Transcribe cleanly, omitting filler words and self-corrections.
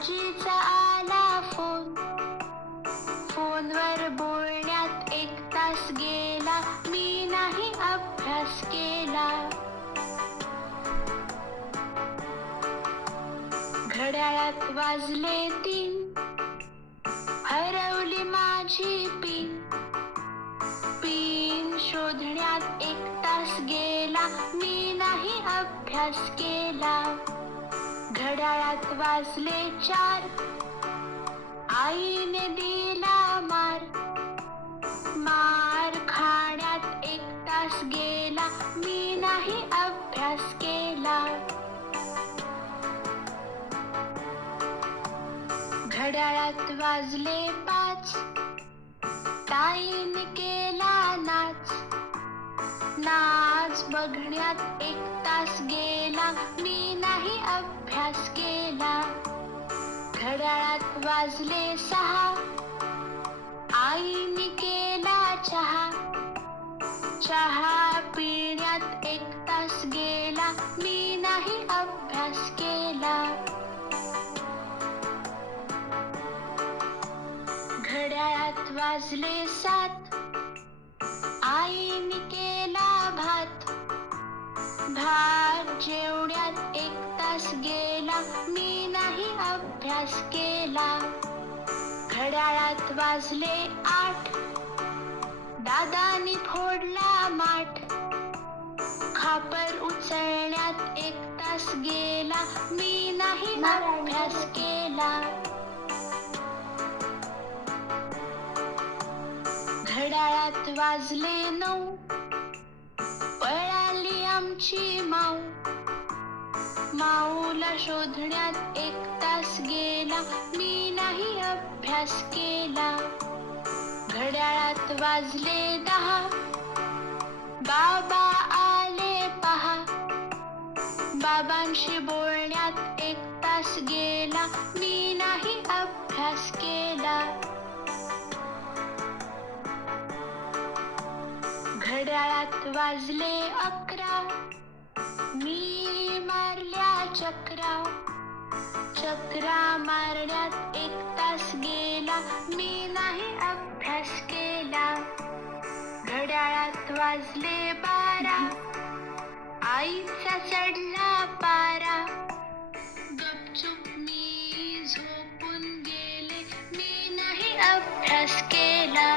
आजीचा आला फोन, फोनवर बोलण्यात 1 तास गेला, मी नाही अभ्यास केला. घड्याळात वाजले 3, हरवली माझी पिन. पिन शोधण्यात 1 तास गेला, मी नाही अभ्यास केला. घड्याळात वाजले 4, आईने दिला मार. मार खाण्यात 1 तास गेला, मी नाही अभ्यास केला. घड्याळात वाजले 5, ताईने केला नाच. नाच बघण्यात 1 तास गेला, मी नाही अभ्यास केला. घड्याळात वाजले 6, आईने केला चहा. चहा पिण्यात 1 तास गेला, मी नाही अभ्यास केला. घड्याळात वाजले 7, आईने केला भात. भात जेवण्यात 1 तास गेला, मी नाही अभ्यास केला. घड्याळात वाजले 8, दादानी फोडला माठ. खापर उचलण्यात 1 तास गेला, मी नाही अभ्यास केला. घड्याळात वाजले 9, पळाली आमची माऊ. माऊला शोधण्यात 1 तास गेला, मी नाही अभ्यास केला. घड्याळात वाजले 10, बाबा आले पहा. बाबांशी बोलण्यात 1 तास गेला, मी नाही अभ्यास केला. घड्याळात वाजले 11, मी मारल्या चक्रा. चक्रा मारण्यात 1 तास गेला, मी नाही अभ्यास केला. घड्याळात वाजले 12, आईचा चढला पारा. गपचूप मी झोपून गेले, मी नाही अभ्यास केला.